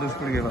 परस्पर गेला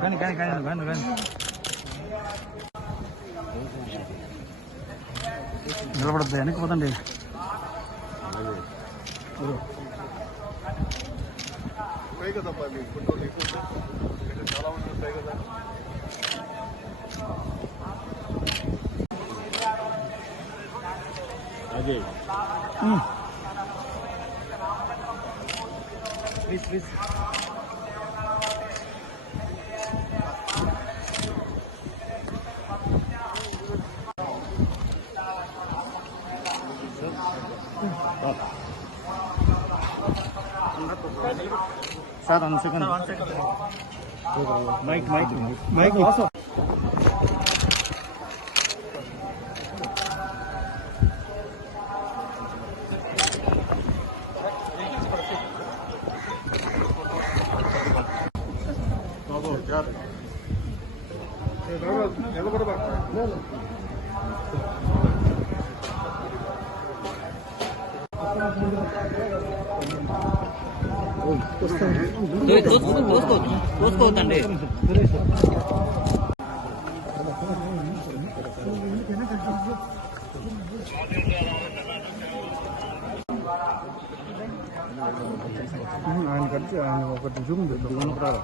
కానీ కానీ కానీ కానీ కానీ. నిలబడద్దు వెనక్కి పోతండి కదా చాలా ఉంటాయి కదా అదే please, please. Sir, one second. Mike, Mike, Mike also. చూసుకోవద్దండి ఆయన ఆయన ఒకటి జూమ్ రారా